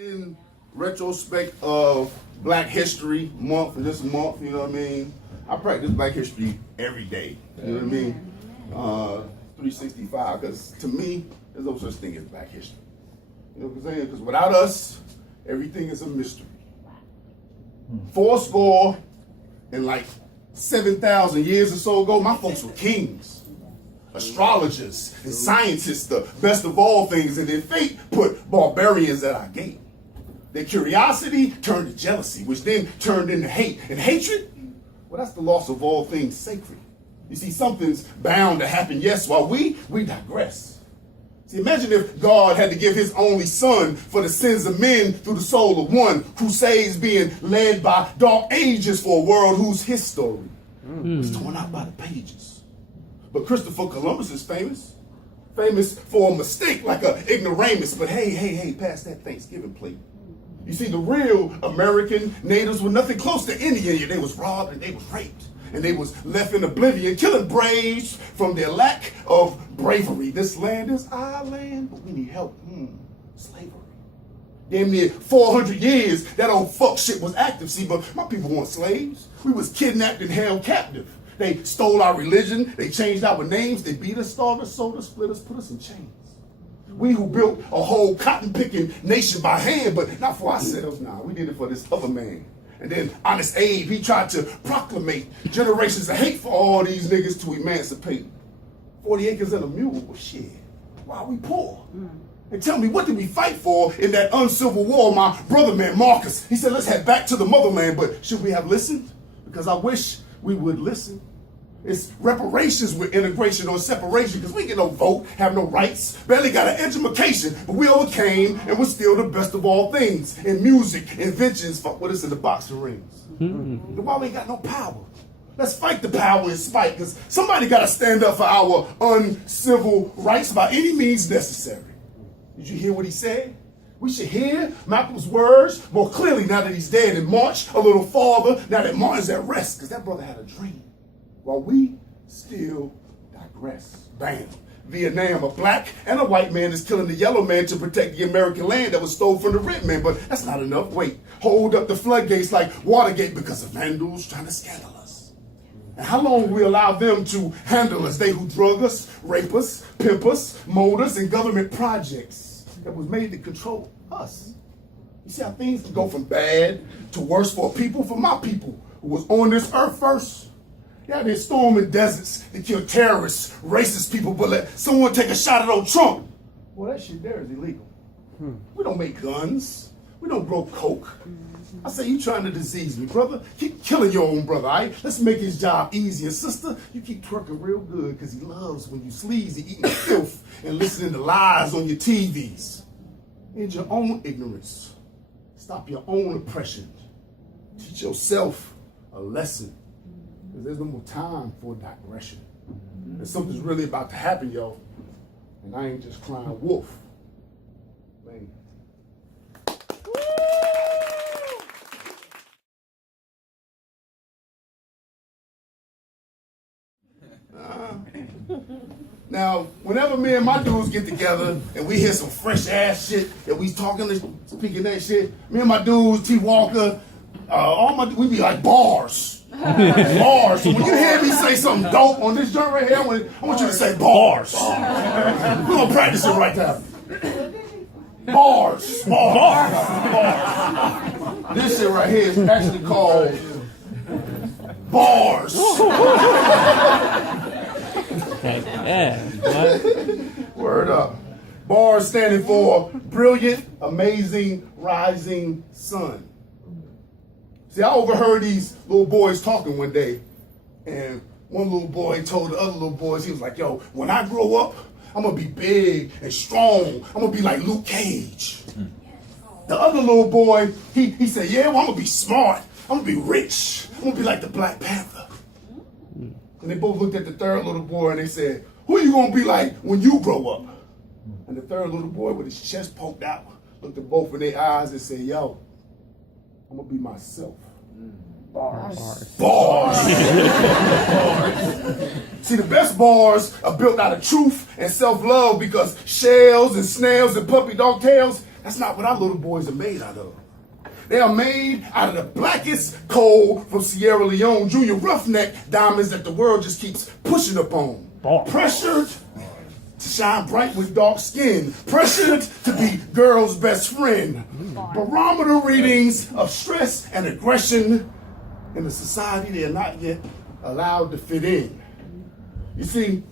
In retrospect of Black History Month, for this month, you know what I mean? I practice Black History every day, you know what I mean? 365, because to me, there's no such thing as Black History. You know what I'm saying? Because without us, everything is a mystery. 80 and like 7,000 years or so ago, my folks were kings, astrologers, and scientists, the best of all things, and then fate put barbarians at our gate. Their curiosity turned to jealousy, which then turned into hate. And hatred, well, that's the loss of all things sacred. You see, something's bound to happen, yes, while we digress. See, imagine if God had to give his only son for the sins of men through the soul of one, crusades being led by dark ages for a world whose history was torn out by the pages. But Christopher Columbus is famous for a mistake like an ignoramus, but hey, pass that Thanksgiving plate. You see, the real American natives were nothing close to Indian. They was robbed and they was raped. And they was left in oblivion, killing braves from their lack of bravery. This land is our land, but we need help. Slavery. Damn near 400 years, that old fuck shit was active. See, but my people weren't slaves. We was kidnapped and held captive. They stole our religion. They changed our names. They beat us, starved us, sold us, split us, put us in chains. We who built a whole cotton-picking nation by hand, but not for ourselves now. We did it for this other man. And then Honest Abe, he tried to proclamate generations of hate for all these niggas to emancipate. 40 acres and a mule, well shit, why are we poor? And tell me, what did we fight for in that uncivil war? My brother man, Marcus, he said, let's head back to the motherland, but should we have listened? Because I wish we would listen. It's reparations with integration or separation, because we get no vote, have no rights, barely got an education, but we overcame and we're still the best of all things. In music, inventions, fuck with us in the boxing rings. Then why we ain't got no power? Let's fight the power and spite, because somebody got to stand up for our uncivil rights by any means necessary. Did you hear what he said? We should hear Malcolm's words more clearly now that he's dead, and march a little farther now that Martin's at rest, because that brother had a dream. While we still digress. Bam. Vietnam, a black and a white man is killing the yellow man to protect the American land that was stolen from the red man. But that's not enough. Wait, hold up the floodgates like Watergate because of vandals trying to scandal us. And how long will we allow them to handle us? They who drug us, rape us, pimp us, mold us in government projects that was made to control us. You see how things can go from bad to worse for people, for my people who was on this earth first. Yeah, they're storming deserts to kill terrorists, racist people, but let someone take a shot at old Trump. Well, that shit there is illegal. We don't make guns. We don't grow coke. I say, you trying to disease me, brother. Keep killing your own brother, all right? Let's make his job easier. Sister, you keep twerking real good because he loves when you sleazy, eating filth and listening to lies on your TVs. End your own ignorance. Stop your own oppression. Teach yourself a lesson. Because there's no more time for digression. And something's really about to happen, yo. And I ain't just crying wolf. Man. Now, whenever me and my dudes get together and we hear some fresh ass shit and we talking and speaking that shit, me and my dudes, T. Walker, we be like bars. Bars. So when you hear me say something dope on this joint right here, I want you to say bars. We're gonna practice it right now. Bars. This shit right here is actually called bars. Word up. Bars standing for brilliant, amazing, rising sun. See, I overheard these little boys talking one day, and one little boy told the other little boys, he was like, yo, when I grow up, I'm gonna be big and strong. I'm gonna be like Luke Cage. The other little boy, he said, yeah, well, I'm gonna be smart. I'm gonna be rich. I'm gonna be like the Black Panther. And they both looked at the third little boy and they said, who are you gonna be like when you grow up? And the third little boy with his chest poked out, looked at both of their eyes and said, yo, I'm gonna be myself. Bars. Bars. See, the best bars are built out of truth and self-love, because shells and snails and puppy dog tails, That's not what our little boys are made out of. They are made out of the blackest coal from Sierra Leone, junior roughneck diamonds that the world just keeps pushing up on. Pressured to shine bright with dark skin, pressured to be girl's best friend. Barometer readings of stress and aggression in a society they are not yet allowed to fit in. You see,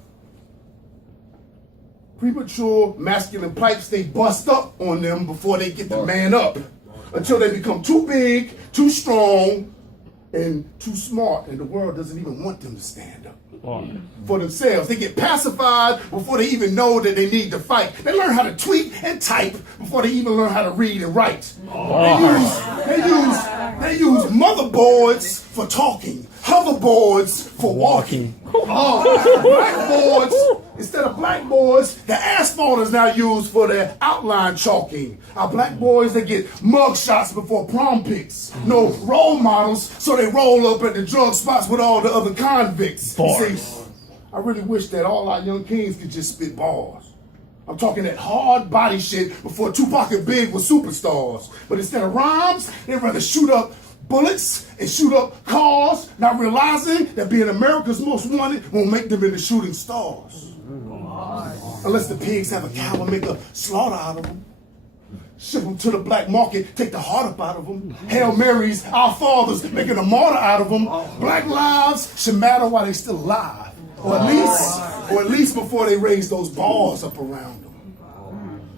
premature masculine pipes, they bust up on them before they get to man up, until they become too big, too strong, and too smart, and the world doesn't even want them to stand up for themselves. They get pacified before they even know that they need to fight. They learn how to tweet and type before they even learn how to read and write. They use motherboards for talking, hoverboards for walking. Blackboards, instead of blackboards, the asphalt is now used for their outline chalking. Our black boys, they get mug shots before prom pics. No role models, so they roll up at the drug spots with all the other convicts. See, I really wish that all our young kings could just spit bars. I'm talking that hard body shit before Tupac and Big were superstars. But instead of rhymes, they'd rather shoot up bullets and shoot up cars, not realizing that being America's most wanted won't make them into shooting stars. Unless the pigs have a cow and make a slaughter out of them. Ship them to the black market, take the heart up out of them. Hail Marys, our fathers, making a martyr out of them. Black lives should matter while they're still alive. Or at least before they raise those bars up around them.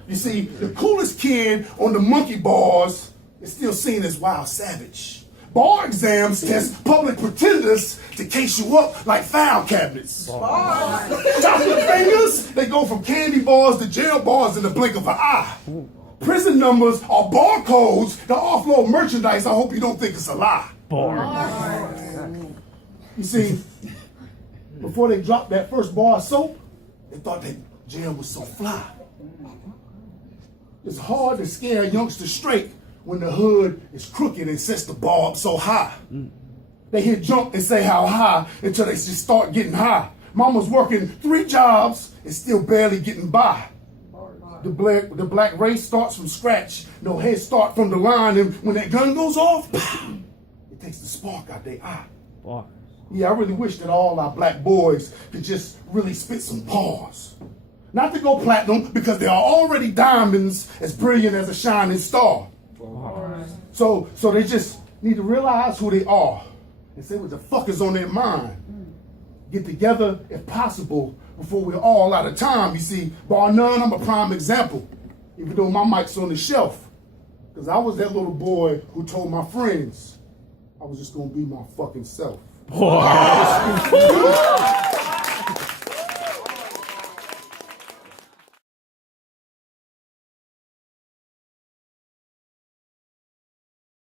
You see, the coolest kid on the monkey bars is still seen as wild savage. Bar exams test public pretenders to case you up like file cabinets. Chocolate fingers, they go from candy bars to jail bars in the blink of an eye. Prison numbers are barcodes to offload merchandise. I hope you don't think it's a lie. You see, before they dropped that first bar of soap, they thought that jail was so fly. It's hard to scare youngsters straight when the hood is crooked and sets the bar up so high. They hit jump and say how high until they just start getting high. Mama's working 3 jobs and still barely getting by. The black race starts from scratch. No head start from the line, and when that gun goes off, it takes the spark out their eye. Yeah, I really wish that all our black boys could just really spit some bars. Not to go platinum, because they are already diamonds as brilliant as a shining star. So they just need to realize who they are and say what the fuck is on their mind. Get together if possible before we're all out of time. You see, bar none, I'm a prime example, even though my mic's on the shelf. Because I was that little boy who told my friends I was just gonna be my fucking self.